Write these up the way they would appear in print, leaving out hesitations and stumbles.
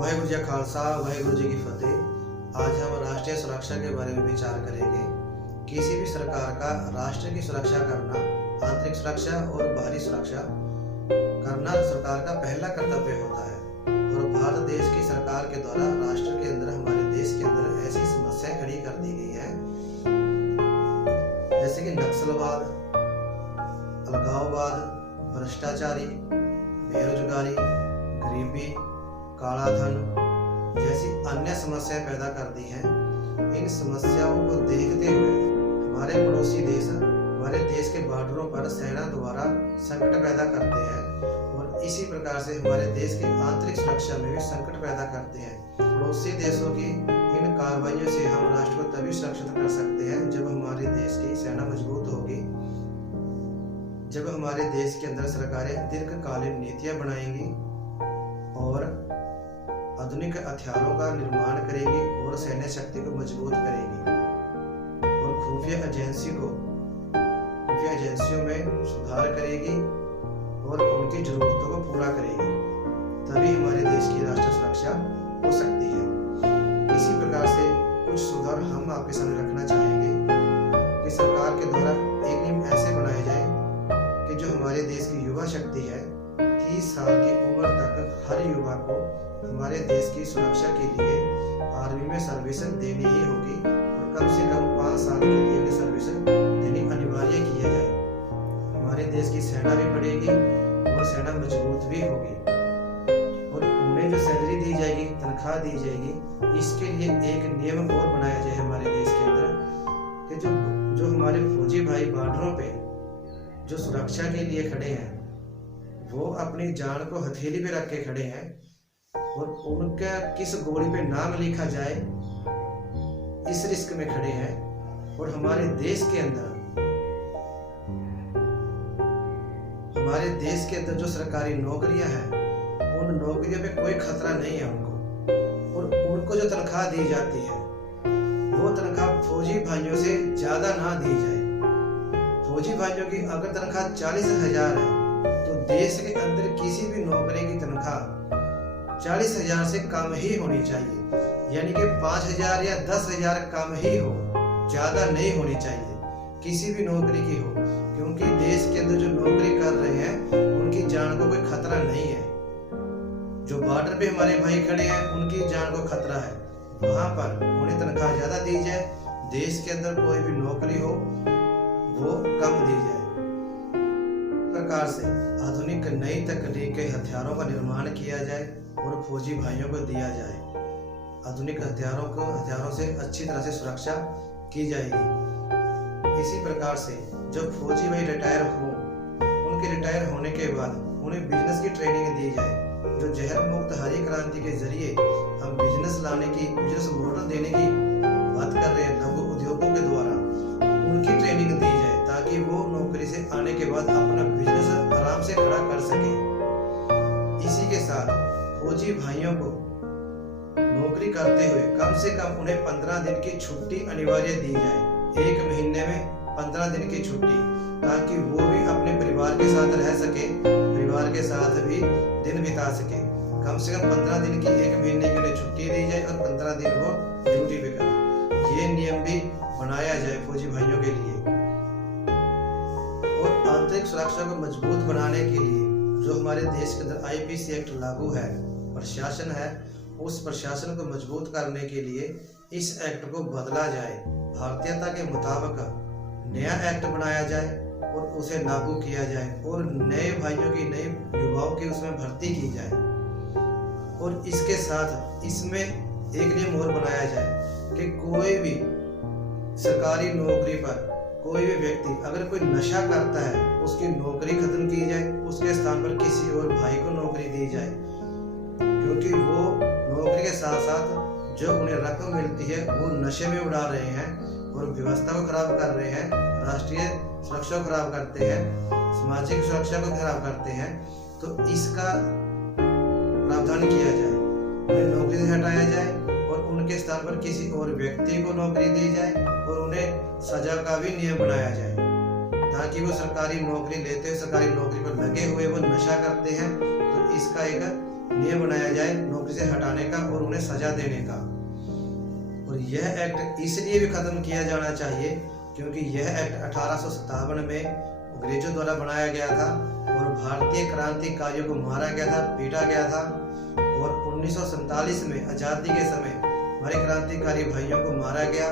वाहेगुरु जी का खालसा, वाहेगुरु जी की फतेह। आज हम राष्ट्रीय सुरक्षा के बारे में विचार करेंगे। किसी भी सरकार का राष्ट्र की सुरक्षा करना, आंतरिक सुरक्षा और बाहरी सुरक्षा करना सरकार का पहला कर्तव्य होता है। और भारत देश की सरकार के द्वारा राष्ट्र के अंदर, हमारे देश के अंदर ऐसी समस्याएं खड़ी कर दी गई हैं, जैसे कि नक्सलवाद, अलगाववाद, भ्रष्टाचारी, बेरोजगारी, गरीबी, काला धन जैसी अन्य समस्याएं पैदा कर दी हैं। इन समस्याओं को देखते हुए हमारे पड़ोसी देश हमारे देश के बॉर्डरों पर सेना द्वारा संकट पैदा करते हैं और इसी प्रकार से हमारे देश की आंतरिक सुरक्षा में भी संकट पैदा करते हैं। पड़ोसी देशों की इन कार्रवाइयों से हम राष्ट्र को तभी सुरक्षित कर सकते हैं जब हमारे देश की सेना मजबूत होगी, जब हमारे देश के अंदर सरकारें दीर्घकालीन नीतियां बनाएंगी और आधुनिक हथियारों का निर्माण करेगी और सैन्य शक्ति को मजबूत करेगी और खुफिया एजेंसियों में सुधार करेगी और उनकी जरूरतों को पूरा करेगी। तभी हमारे देश की राष्ट्रीय सुरक्षा हो सकती है। इसी प्रकार से कुछ सुधार हम आपके सामने रखना चाहेंगे कि सरकार के द्वारा एक नियम ऐसे बनाए जाए कि जो हमारे देश की युवा शक्ति है, 30 साल की उम्र तक हर युवा को हमारे देश की सुरक्षा के लिए आर्मी में सर्विस देनी ही होगी और कम से कम 5 साल के लिए सर्विस देनी अनिवार्य किया जाए। हमारे देश की सेना भी बढ़ेगी और सेना मजबूत भी होगी और उन्हें जो सैलरी दी जाएगी, तनख्वाह दी जाएगी, इसके लिए एक नियम और बनाया जाए हमारे देश के अंदर कि जो हमारे फौजी भाई बॉर्डरों पे जो सुरक्षा के लिए खड़े हैं, वो अपनी जान को हथेली पे रख के खड़े हैं और उनका किस गोली पे नाम लिखा जाए इस रिस्क में खड़े हैं। और हमारे देश के अंदर जो सरकारी नौकरियां हैं, उन नौकरियों पे कोई खतरा नहीं है उनको, और उनको जो तनख्वाह दी जाती है वो तनख्वाह फौजी भाइयों से ज्यादा ना दी जाए। फौजी भाइयों की अगर तनख्वाह 40,000 है तो देश के अंदर किसी भी नौकरी की तनख्वाह 40,000 से कम ही होनी चाहिए, यानी कि 5,000 या 10,000 कम ही हो, ज्यादा नहीं होनी चाहिए किसी भी नौकरी की हो, क्योंकि देश के अंदर जो नौकरी कर रहे हैं उनकी जान को कोई खतरा नहीं है। जो बॉर्डर पे हमारे भाई खड़े हैं उनकी जान को खतरा है, वहां पर उन्हें तनख्वाह ज्यादा दी जाए, देश के अंदर कोई भी नौकरी हो वो कम दी जाए। प्रकार से आधुनिक नई तकनीक के हथियारों का निर्माण किया जाए और फौजी भाइयों को दिया जाए। आधुनिक हथियारों से अच्छी तरह से सुरक्षा की जाएगी। इसी प्रकार से जब फौजी भाई रिटायर हो, उनके रिटायर होने के बाद उन्हें बिजनेस की ट्रेनिंग दी जाए। जो जहर मुक्त हरी क्रांति के जरिए हम बिजनेस मॉडल देने की बात कर रहे हैं, लघु उद्योगों के द्वारा उनकी ट्रेनिंग दी जाए ताकि वो नौकरी से आने के बाद अपना बिजनेस आराम से खड़ा कर सके। इसी के साथ फौजी भाइयों को नौकरी करते हुए कम से कम उन्हें 15 दिन की छुट्टी अनिवार्य दी जाए, 1 महीने में 15 दिन की छुट्टी, ताकि वो भी अपने परिवार के साथ रह सके, परिवार के साथ भी दिन बिता सके। कम से कम 15 दिन की 1 महीने के लिए छुट्टी दी जाए और 15 दिन वो ड्यूटी पे करे। ये नियम भी बनाया जाए फौजी भाइयों के लिए। और आंतरिक सुरक्षा को मजबूत बनाने के लिए जो हमारे देश के अंदर आईपीसी एक्ट लागू है, प्रशासन है, उस प्रशासन को मजबूत करने के लिए इस एक्ट को बदला जाए, भारतीयता के मुताबिक नया एक्ट बनाया जाए और उसे लागू किया जाए और नए भाइयों की, नए युवाओं की उसमें भर्ती की जाए। और इसके साथ इसमें एक नियम और बनाया जाए कि कोई भी सरकारी नौकरी पर कोई भी व्यक्ति अगर कोई नशा करता है, उसकी नौकरी खत्म की जाए, उसके स्थान पर किसी और भाई को नौकरी दी जाए, क्योंकि वो नौकरी के साथ साथ जो उन्हें रकम मिलती है वो नशे में उड़ा रहे हैं और व्यवस्था को खराब कर रहे हैं, राष्ट्रीय सुरक्षा को खराब करते हैं, सामाजिक सुरक्षा को खराब करते हैं। तो इसका प्रावधान किया जाए, उन्हें नौकरी से हटाया जाए और उनके स्थान पर किसी और व्यक्ति को नौकरी दी जाए और उन्हें सजा का भी नियम बनाया जाए, ताकि वो सरकारी नौकरी लेते हुए, सरकारी नौकरी पर लगे हुए वो नशा करते हैं तो इसका एक नियम बनाया जाए नौकरी से हटाने का और उन्हें सजा देने का। और यह एक्ट इसलिए भी ख़त्म किया जाना चाहिए क्योंकि यह एक्ट 1857 में अंग्रेजों द्वारा बनाया गया था और भारतीय क्रांतिकारियों को मारा गया था, पीटा गया था। और 1947 में आज़ादी के समय हमारे क्रांतिकारी भाइयों को मारा गया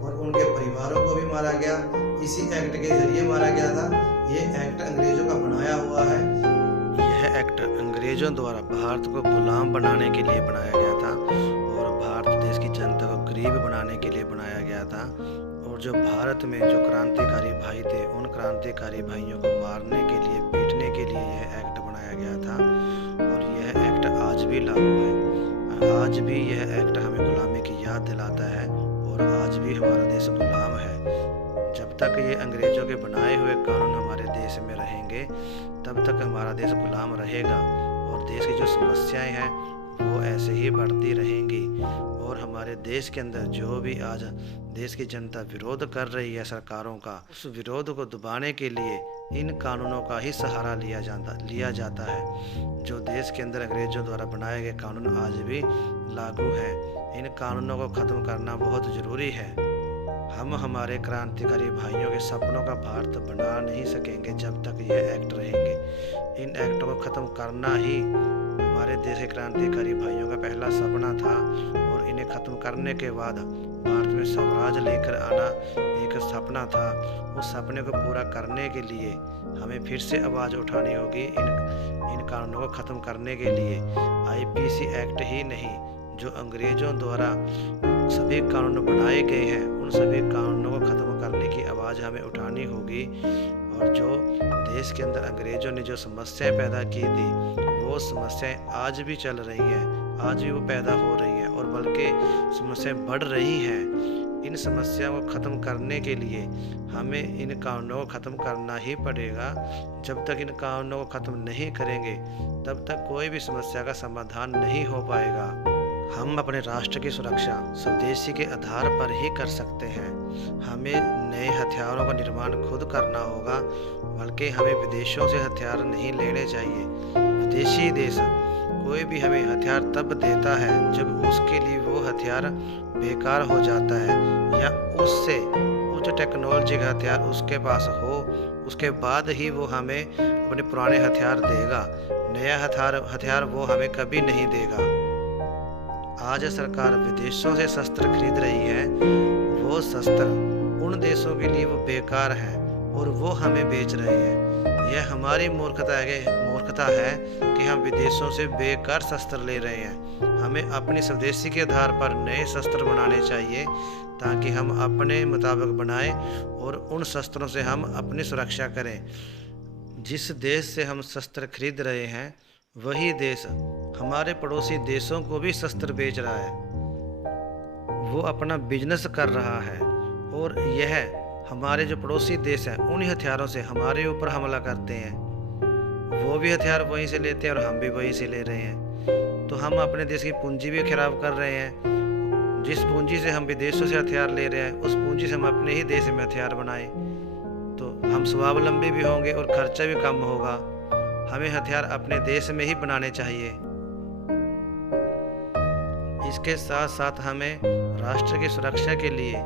और उनके परिवारों को भी मारा गया। इसी एक्ट के जरिए मारा गया था। ये एक्ट अंग्रेजों का बनाया हुआ है। यह एक्ट अंग्रेजों द्वारा भारत को गुलाम बनाने के लिए बनाया गया था और भारत देश की जनता को गरीब बनाने के लिए बनाया गया था। और जो भारत में जो क्रांतिकारी भाई थे, उन क्रांतिकारी भाइयों को मारने के लिए, पीटने के लिए यह एक्ट बनाया गया था। और यह एक्ट आज भी लागू है। आज भी यह एक्ट हमें गुलामी की याद दिलाता है और आज भी हमारा देश गुलाम है। जब तक ये अंग्रेजों के बनाए हुए कानून हमारे देश में रहेंगे, तब तक हमारा देश गुलाम रहेगा और देश की जो समस्याएं हैं वो ऐसे ही बढ़ती रहेंगी। और हमारे देश के अंदर जो भी आज देश की जनता विरोध कर रही है सरकारों का, उस विरोध को दबाने के लिए इन कानूनों का ही सहारा लिया जाता है। जो देश के अंदर अंग्रेजों द्वारा बनाए गए कानून आज भी लागू हैं। इन कानूनों को ख़त्म करना बहुत ज़रूरी है। हम हमारे क्रांतिकारी भाइयों के सपनों का भारत बना नहीं सकेंगे जब तक ये एक्ट रहेंगे। इन एक्टों को ख़त्म करना ही हमारे देश के क्रांतिकारी भाइयों का पहला सपना था और इन्हें ख़त्म करने के बाद भारत में स्वराज लेकर आना एक सपना था। उस सपने को पूरा करने के लिए हमें फिर से आवाज़ उठानी होगी। इन कानूनों को ख़त्म करने के लिए आईपीसी एक्ट ही नहीं, जो अंग्रेज़ों द्वारा सभी कानून बनाए गए हैं, उन सभी कानूनों को ख़त्म करने की आवाज़ हमें उठानी होगी। और जो देश के अंदर अंग्रेज़ों ने जो समस्याएं पैदा की थी, वो समस्याएं आज भी चल रही हैं, आज भी वो पैदा हो रही हैं और बल्कि समस्याएं बढ़ रही हैं। इन समस्याओं को ख़त्म करने के लिए हमें इन कानूनों को ख़त्म करना ही पड़ेगा। जब तक इन कानूनों को ख़त्म नहीं करेंगे, तब तक कोई भी समस्या का समाधान नहीं हो पाएगा। हम अपने राष्ट्र की सुरक्षा स्वदेशी के आधार पर ही कर सकते हैं। हमें नए हथियारों का निर्माण खुद करना होगा, बल्कि हमें विदेशों से हथियार नहीं लेने चाहिए। विदेशी देश कोई भी हमें हथियार तब देता है जब उसके लिए वो हथियार बेकार हो जाता है या उससे वो जो टेक्नोलॉजी का हथियार उसके पास हो, उसके बाद ही वो हमें अपने पुराने हथियार देगा। नया हथियार वो हमें कभी नहीं देगा। आज सरकार विदेशों से शस्त्र खरीद रही है, वो शस्त्र उन देशों के लिए वो बेकार हैं और वो हमें बेच रहे हैं। यह हमारी मूर्खता है कि हम विदेशों से बेकार शस्त्र ले रहे हैं। हमें अपनी स्वदेशी के आधार पर नए शस्त्र बनाने चाहिए ताकि हम अपने मुताबिक बनाएं और उन शस्त्रों से हम अपनी सुरक्षा करें। जिस देश से हम शस्त्र खरीद रहे हैं, वही देश हमारे पड़ोसी देशों को भी शस्त्र बेच रहा है। वो अपना बिजनेस कर रहा है और यह हमारे जो पड़ोसी देश हैं, उन्हीं हथियारों से हमारे ऊपर हमला करते हैं। वो भी हथियार वहीं से लेते हैं और हम भी वहीं से ले रहे हैं। तो हम अपने देश की पूंजी भी खराब कर रहे हैं। जिस पूंजी से हम विदेशों से हथियार ले रहे हैं, उस पूंजी से हम अपने ही देश में हथियार बनाएं तो हम स्वावलंबी भी होंगे और खर्चा भी कम होगा। हमें हथियार अपने देश में ही बनाने चाहिए। इसके साथ साथ हमें राष्ट्र की सुरक्षा के लिए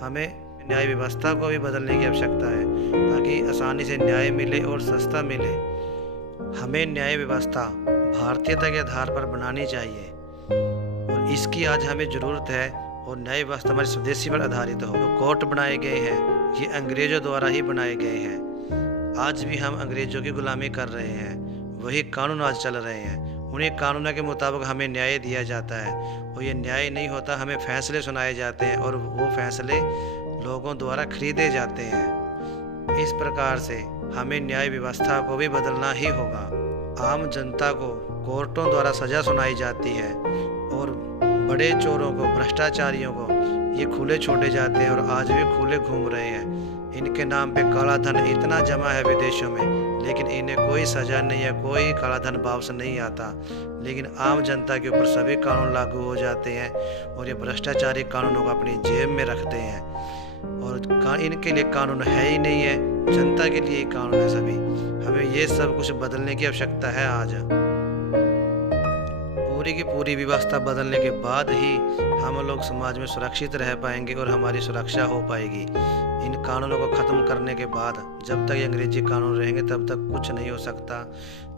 हमें न्याय व्यवस्था को भी बदलने की आवश्यकता है ताकि आसानी से न्याय मिले और सस्ता मिले। हमें न्याय व्यवस्था भारतीयता के आधार पर बनानी चाहिए और इसकी आज हमें ज़रूरत है। और न्याय व्यवस्था हमारी स्वदेशी पर आधारित हो। जो कोर्ट बनाए गए हैं, ये अंग्रेज़ों द्वारा ही बनाए गए हैं। आज भी हम अंग्रेज़ों की गुलामी कर रहे हैं। वही कानून आज चल रहे हैं। उन्हीं कानूनों के मुताबिक हमें न्याय दिया जाता है और ये न्याय नहीं होता, हमें फैसले सुनाए जाते हैं और वो फैसले लोगों द्वारा खरीदे जाते हैं। इस प्रकार से हमें न्याय व्यवस्था को भी बदलना ही होगा। आम जनता को कोर्टों द्वारा सज़ा सुनाई जाती है और बड़े चोरों को, भ्रष्टाचारियों को ये खुले छोड़े जाते हैं और आज भी खुले घूम रहे हैं। इनके नाम पे काला धन इतना जमा है विदेशों में, लेकिन इन्हें कोई सज़ा नहीं है, कोई काला धन वापस नहीं आता। लेकिन आम जनता के ऊपर सभी कानून लागू हो जाते हैं और ये भ्रष्टाचारी कानूनों को अपनी जेब में रखते हैं और इनके लिए कानून है ही नहीं है, जनता के लिए ही कानून है सभी। हमें ये सब कुछ बदलने की आवश्यकता है आज। पूरी की पूरी व्यवस्था बदलने के बाद ही हम लोग समाज में सुरक्षित रह पाएंगे और हमारी सुरक्षा हो पाएगी। इन कानूनों को ख़त्म करने के बाद जब तक ये अंग्रेजी कानून रहेंगे तब तक कुछ नहीं हो सकता।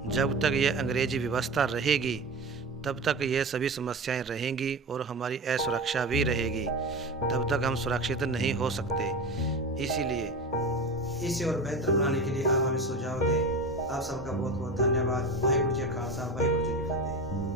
जब तक ये अंग्रेजी व्यवस्था रहेगी तब तक ये सभी समस्याएं रहेंगी और हमारी असुरक्षा भी रहेगी। तब तक हम सुरक्षित नहीं हो सकते। इसीलिए इसे और बेहतर बनाने के लिए आप हमें सुझाव दें। आप सबका बहुत बहुत धन्यवाद। वाहिगुरू जी का खालसा, वाहिगुरू जी की फतेह।